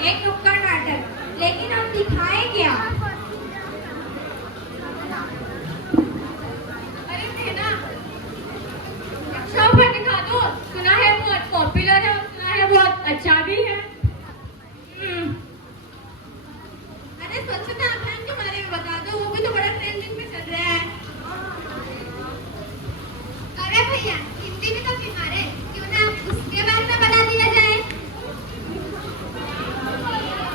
एक नुक्कड़ नाटक, लेकिन हम दिखाएं क्या? अरे नेहा, अच्छा पर दिखा दो। सुना है बहुत पॉपुलर है, सुना है बहुत अच्छा भी है। अरे स्वच्छता अभियान के बारे में बता दो, वो भी तो बड़ा ट्रेंडिंग में चल रहा है। अरे भैया, हिंदी में तो बीमार है, क्यों ना उसके बारे में बता दिया जाए।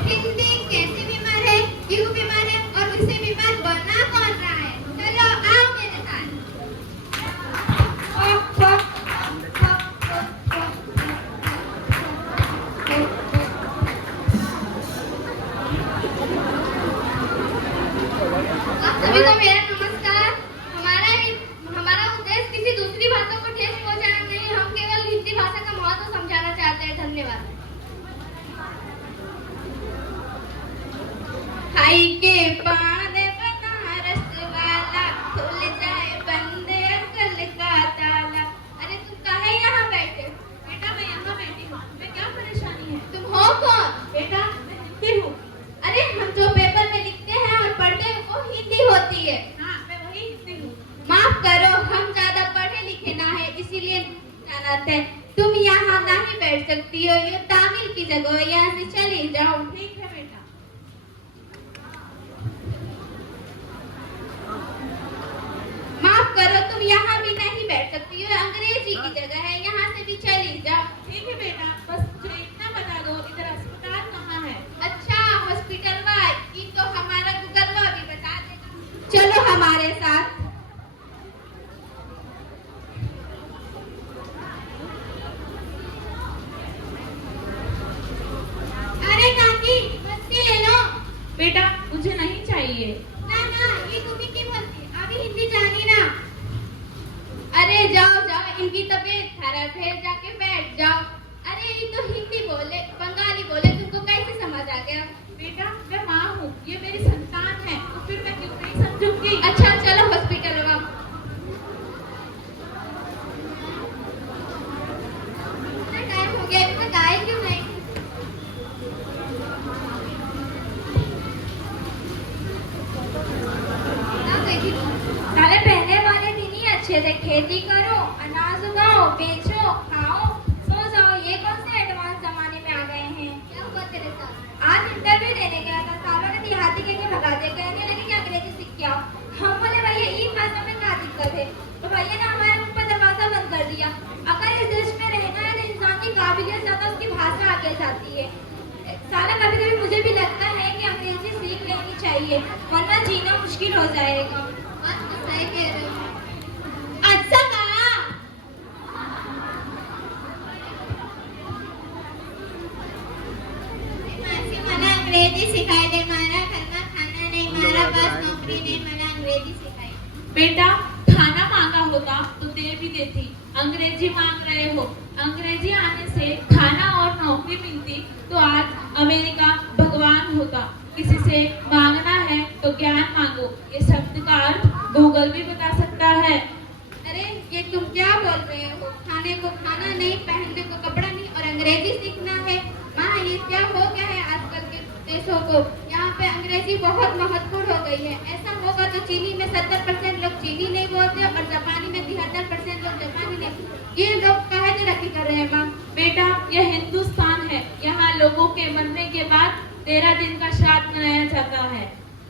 हिंदी कैसे बीमार है, क्यों बीमार है और उससे बीमार बना कौन रहा है? चलो आओ मेरे साथ। आप सभी को मेरा नमस्कार। हमारा उद्देश्य किसी दूसरी भाषा को ठेस पहुंचाना नहीं, हम केवल हिंदी भाषा का महत्व समझाना चाहते हैं। धन्यवाद। खाई के पान बनारस वाला, खुल जाए बंद अकल का ताला। अरे तुम काहे यहाँ बैठे? बेटा मैं यहाँ बैठी हूँ, तुम्हें क्या परेशानी है? तुम हो कौन? बेटा मैं हिंदी हूँ। अरे हम जो पेपर में लिखते हैं और पढ़ते हैं वो हिंदी होती है। हाँ मैं वही हिंदी हूँ। माफ करो, हम ज्यादा पढ़े लिखे ना है, इसीलिए जानते हैं। तुम यहाँ नहीं बैठ सकती हो, ये तामिल की जगह है, यहाँ से चली जाओ। ठीक है बेटा। माफ करो, तुम यहाँ भी नहीं बैठ सकती हो, अंग्रेजी की जगह है, यहाँ से भी चली जाओ। ठीक है बेटा, बस मुझे इतना बता दो, इधर अस्पताल कहाँ है? अच्छा हॉस्पिटल ये तो हमारा गूगलवा भी बता देगा। चलो हमारे साथ। अरे काकी, मस्ती ले लो। बेटा मुझे नहीं चाहिए। ना ना, ये तुम्हें क्यों बोलती? अभी हिंदी जानी ना। अरे जाओ जाओ, इनकी तबीयत खराब है, जाके बैठ जाओ। अरे ये तो हिंदी बोले, बंगाली बोले, तुमको कैसे समझ आ गया? बेटा मैं माँ हूँ, ये मेरी संतान है, तो फिर मैं क्यों नहीं समझूंगी? अच्छा चलो हॉस्पिटल में। इतना टाइम हो गया, इतना गाय क्यों नहीं? साले पहले वाले दिन ही अच्छे थे। खेती करो, अनाज उगाओ, बेचो, खाओ, सो जाओ। ये कौन से एडवांस जमाने में आ गए हैं? क्या हुआ तेरे साथ? आज इंटरव्यू देने गया था, सालों ने देहाती के भगा दिया, कहने लगे कि अंग्रेजी सीख के आओ। हम बोले भैया ई भाषा में क्या दिक्कत है? तो भैया ने हमारे मुंह पर दरवाजा बंद कर दिया। अगर इस देश में रहना है तो इंसान की काबिलियत ज्यादा उसकी भाषा आगे जाती है। साला कभी कभी मुझे भी लगता है कि अंग्रेजी सीख लेनी चाहिए, वरना जीना मुश्किल हो जाएगा। बात तो सही कह रहे हो। अच्छा कहा। मला अंग्रेजी सिखाई दे, मारा घर का खाना नहीं, मारा पास नौकरी नहीं, मला अंग्रेजी सिखाई। बेटा खाना मांगा होता तो दे भी देती, अंग्रेजी मांग रहे हो। अंग्रेजी आने से खाना और नौकरी मिलती तो आज अमेरिका भगवान होता। किसी से मांगना है तो ज्ञान मांगो, ये शब्द का अर्थ गूगल भी बता सकता है। अरे ये तुम क्या बोल रहे हो? खाने को खाना नहीं, पहनने को कपड़ा नहीं और अंग्रेजी सीखना है? माँ ये क्या हो गया है आजकल के देशों को? यहाँ पे अंग्रेजी बहुत महत्वपूर्ण हो गई है। ऐसा होगा तो चीनी में 70% लोग चीनी नहीं बोलते और जापानी में 73% लोग जापानी नहीं। ये लोग काहे तरक्की कर रहे हैं माँ? बेटा यह हिंदुस्तान है, यहाँ लोगों के मरने के बाद 13 दिन का श्राद्ध मनाया जाता है।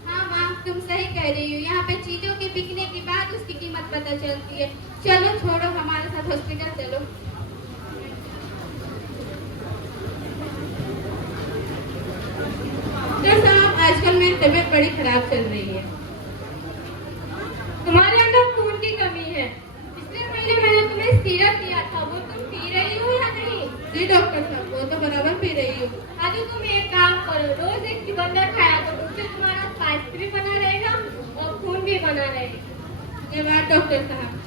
हाँ माँ तुम सही कह रही हो, यहाँ पे चीजों के बिकने के बाद उसकी कीमत पता चलती है। चलो छोड़ो, हमारे साथ हॉस्पिटल चलो। डॉक्टर साहब आजकल मेरी तबीयत बड़ी खराब चल रही है। तुम्हारे अंदर खून की कमी है। पिछले महीने मैंने तुम्हें सिरप दिया था, वो तुम पी रही हो या नहीं? जी डॉक्टर साहब, वो तो बराबर पी रही हूँ। हाँ तो तुम एक काम करो, रोज एक चुकंदर खाया करो, उससे तुम्हारा स्वास्थ्य भी बना रहेगा और खून भी बना रहेगा। धन्यवाद डॉक्टर साहब।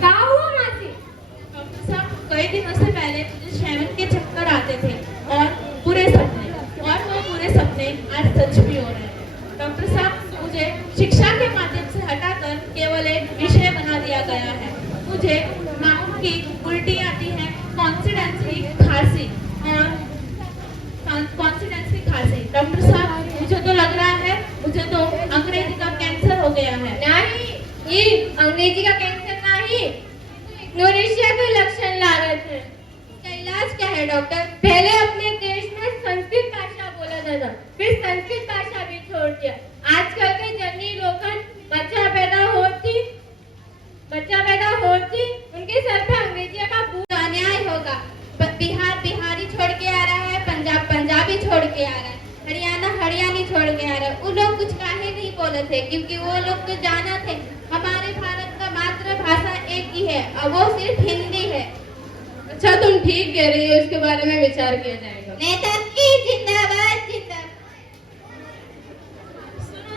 क्या हुआ मासी? डॉक्टर साहब कई दिनों से पहले मुझे सेवन के चक्कर आते थे और पूरे सपने, और वो पूरे सपने आज सच भी हो रहे हैं। डॉक्टर साहब मुझे शिक्षा के माध्यम से हटाकर केवल एक विषय बना दिया गया है। मुझे माउथ की उल्टी आती है, कॉन्फिडेंस की खांसी और कॉन्फिडेंस की खांसी। डॉक्टर साहब, मुझे तो लग रहा है मुझे तो अंग्रेजी का कैंसर हो गया है। नहीं, ये अंग्रेजी का कैंसर नहीं, इग्नोरेशिया के लक्षण लागत है। इसका इलाज क्या है डॉक्टर? पहले अपने देश में संस्कृत भाषा बोला जाता, फिर संस्कृत भाषा भी छोड़ दिया। आजकल के जन्नी लोगन बच्चा पैदा होती उनके सर पे अंग्रेजी का बोझ अन्याय होगा। बिहार बिहारी छोड़ के आ रहा है, पंजाब पंजाबी छोड़ के आ रहा है, हरियाणा हरियाणी छोड़ के आ रहा है। वो लोग कुछ काहे नहीं बोले थे, क्योंकि वो लोग तो जाना थे हमारे भारत का मातृभाषा एक ही है और वो सिर्फ हिंदी है। अच्छा, तुम ठीक कह रही हो, इसके बारे में विचार किया जाएगा। नेताजी जिंदाबाद जिंदाबाद।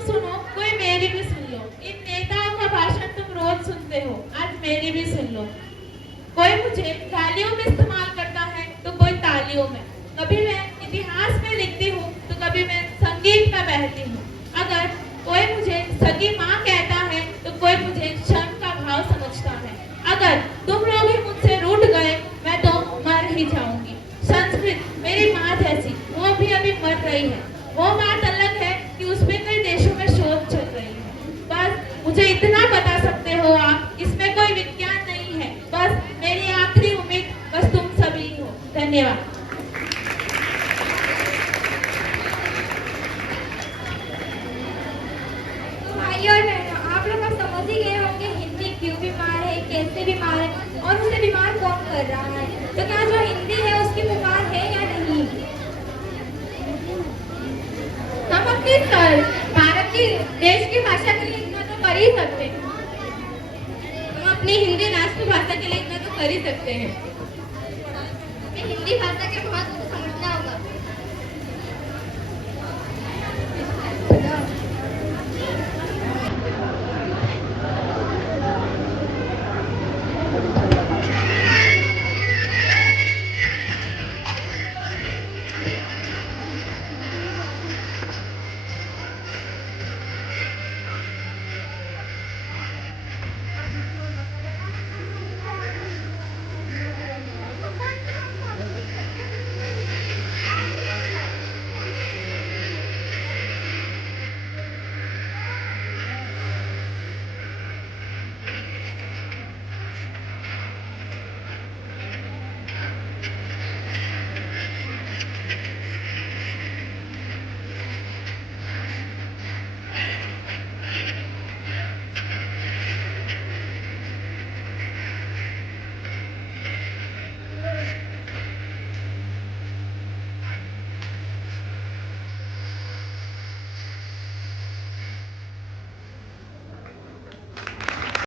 सुनो, कोई मेरी भी सुन लो। इन नेताओं का भाषण तुम रोज सुनते हो, आज मेरी भी सुन लो। कोई मुझे गालियों में इस्तेमाल करता है तो कोई तालियों में। कभी मैं इतिहास में लिखती हूँ तो कभी मैं संगीत में बहती हूँ। अगर कोई मुझे सगी माँ कहता है तो कोई मुझे शर्म का भाव समझता है। अगर तुम लोग ही मुझसे रूठ गए, मैं तो मर ही जाऊंगी। संस्कृत मेरी माँ जैसी, वो भी अभी मर रही है। वो बात अलग है कि उसमें कई देशों में शोध चल रही है। बस मुझे इतना बता सकते हो आप, इसमें कोई विज्ञान नहीं है। बस मेरी आखिरी उम्मीद बस तुम सभी हो। धन्यवाद। भाई और बहनों, आप लोग अब समझ ही गए होंगे हिंदी क्यों बीमार है, कैसे बीमार है और उसे बीमार कौन कर रहा है। तो क्या जो हिंदी है उसकी बीमार है या नहीं? हम अपने भारत की देश की भाषा के लिए इतना तो कर ही सकते हैं। हम अपनी हिंदी राष्ट्रभाषा के लिए इतना तो कर ही सकते हैं। हमें हिंदी भाषा के बहुत